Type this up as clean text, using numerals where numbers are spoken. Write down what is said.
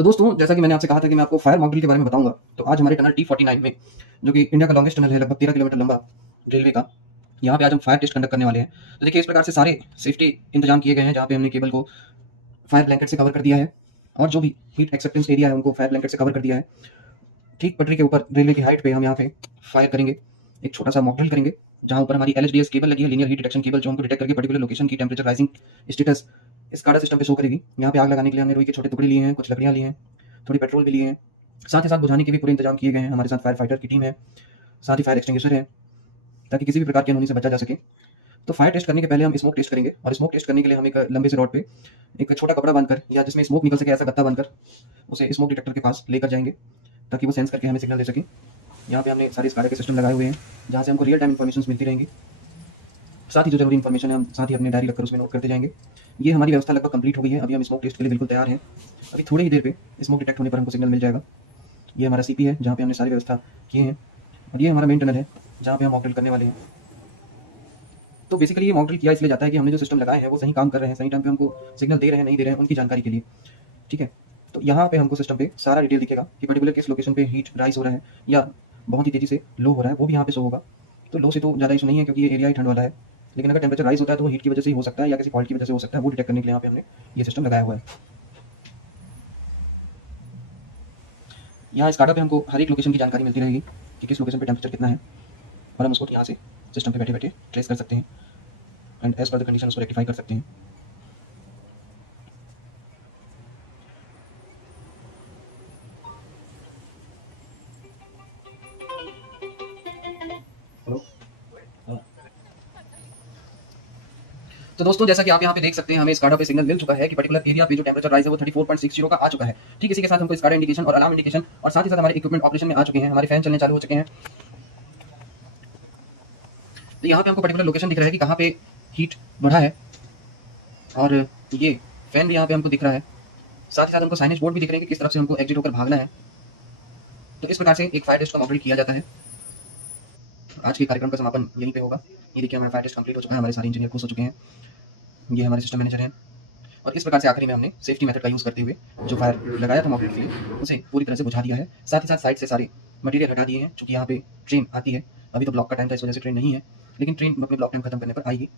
तो दोस्तों, जैसा कि मैंने आपसे कहा था कि मैं आपको फायर मॉक ड्रिल के बारे में बताऊंगा, तो आज हमारे टनल T49 में, जो कि इंडिया का लॉन्गेस्ट टनल है, लगभग 13 किलोमीटर लंबा रेलवे का, यहाँ पे आज हम फायर टेस्ट कंडक्ट करने वाले हैं। तो देखिए, इस प्रकार से सारे सेफ्टी इंतजाम किए गए हैं, जहाँ पे हमने केबल को फायर ब्लैंकेट से कवर कर दिया है और जो भी हीट एक्सेप्टेंस एरिया है उनको फायर ब्लैंकेट से कवर कर दिया है। ठीक पटरी के ऊपर रेलवे की हाइट पे हम यहाँ पे फायर करेंगे, एक छोटा सा मॉक ड्रिल करेंगे, जहाँ ऊपर हमारी LHDS केबल लगी है, लीनियर हीट डिटेक्शन केबल, जो हमको डिटेक्ट करके पर्टिकुलर लोकेशन की temperature rising status SCADA system पे शो करेगी। यहाँ पे आग लगाने के लिए हमने रुई के छोटे टुकड़े लिए हैं, कुछ लकड़ियाँ ली हैं, थोड़ी पेट्रोल भी लिए हैं, साथ ही साथ बुझाने के भी पूरे इंतजाम किए गए हैं। हमारे साथ फायर फाइटर की टीम है, साथ ही फायर एक्सटिंग्विशर है, ताकि किसी भी प्रकार की अनहोनी से बचा जा सके। तो फायर टेस्ट करने के पहले हम स्मोक टेस्ट करेंगे, और स्मोक टेस्ट करने के लिए हम एक लंबे से रॉड पे एक छोटा कपड़ा बांधकर, या जिसमें स्मोक निकल सके ऐसा गत्ता बांधकर, उसे स्मोक डिटेक्टर के पास लेकर जाएंगे, ताकि वो सेंस करके हमें सिग्नल दे सके। यहाँ पे हमने सारे SCADA के सिस्टम लगाए हुए हैं, जहाँ से हमको रियल टाइम इन्फॉर्मेशन मिलती रहेंगी। साथ ही जो जरूरी इन्फॉर्मेशन है हम साथ ही अपनी डायरी रखकर उसमें नोट करते जाएंगे। ये हमारी व्यवस्था लगभग कंप्लीट हो गई है। अभी हम स्मोक टेस्ट के लिए बिल्कुल तैयार हैं। अभी थोड़ी ही देर पे स्मोक डिटेक्ट होने पर हमको सिग्नल मिल जाएगा। ये हमारा CP है, जहाँ पे हमने सारी व्यवस्था किए हैं, और ये हमारा मेन टनल है, जहाँ पे हम मॉक ड्रिल करने वाले हैं। तो बेसिकली ये मॉक ड्रिल किया इसलिए जाता है कि हमने जो सिस्टम लगाए हैं वो सही काम कर रहे हैं, सही टाइम पे हमको सिग्नल दे रहे हैं, नहीं दे रहे हैं, उनकी जानकारी के लिए। ठीक है, तो यहाँ पे हमको सिस्टम पे सारा डिटेल दिखेगा कि पर्टिकुलर किस लोकेशन पे हीट राइज हो रहा है या बहुत ही तेजी से लो हो रहा है, वो भी यहाँ पे शो होगा। तो लो से तो ज़्यादा इशू नहीं है, क्योंकि ये एरिया ही ठंड वाला है, लेकिन अगर टेम्परेचर राइज होता है तो वो हीट की वजह से ही हो सकता है या किसी फॉल्ट की वजह से हो सकता है। वो डिटेक्ट करने के लिए यहाँ पे हमने ये सिस्टम लगाया हुआ है। यहाँ SCADA पे हमको हर एक लोकेशन की जानकारी मिलती रहेगी कि किस लोकेशन पे टेम्परेचर कितना है, और हम उसको यहाँ से सिस्टम पे बैठे बैठे ट्रेस कर सकते हैं and as per the condition उसको रेक्टिफाई कर सकते हैं। तो दोस्तों, जैसा कि आप यहाँ पे देख सकते हैं, हमें SCADA पे सिग्नल मिल चुका है कि पर्टिकुलर एरिया पे जो टेम्परेचर राइज है वो 34.60 का आ चुका है। ठीक, इसी के साथ हमको SCADA इंडिकेशन और अलार्म इंडिकेशन और साथ ही साथ हमारे इक्विपमेंट ऑपरेशन में आ चुके हैं, हमारे फैन चलने चालू हो चुके हैं। तो यहाँ पे हमको पर्टिकुलर लोकेशन दिख रहा है कि कहाँ पे हीट बढ़ा है, और ये फैन भी यहाँ पे हमको दिख रहा है। साथ ही साथ हमको साइनेज बोर्ड भी दिख रहे हैं कि किस तरफ से हमको एग्जिट होकर भागना है। तो इस प्रकार से एक फायर टेस्ट का मॉक ड्रिल किया जाता है। आज के कार्यक्रम का समापन यहीं पे होगा। ये देखिए, हमारा फायर टेस्ट कंप्लीट हो चुका है, हमारे सारे इंजीनियर खुश हो चुके हैं, ये हमारे सिस्टम मैनेजर हैं, और इस प्रकार से आखिरी में हमने सेफ्टी मेथड का यूज़ करते हुए जो फायर लगाया था मॉक ड्रिल के लिए उसे पूरी तरह से बुझा दिया है। साथ ही साथ साइड से सारे मटेरियल हटा दिए हैं, चूँकि यहाँ पे ट्रेन आती है। अभी तो ब्लॉक का टाइम था, इस वजह से ट्रेन नहीं है, लेकिन ट्रेन अपने ब्लॉक टाइम खत्म करने पर आएगी।